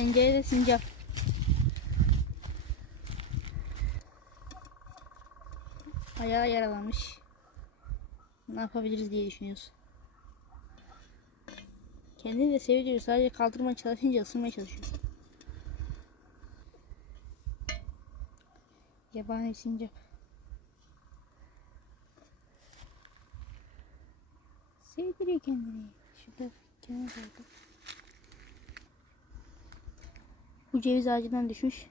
Pencerede sincap. Ayağı yaralanmış. Ne yapabiliriz diye düşünüyoruz. Kendini de seviyor. Sadece kaldırmaya çalışınca ısırmaya çalışıyor. Yabani bir sincap. Sevdiriyor kendini. Şurada kenara koydum. Bu ceviz ağacından düşmüş.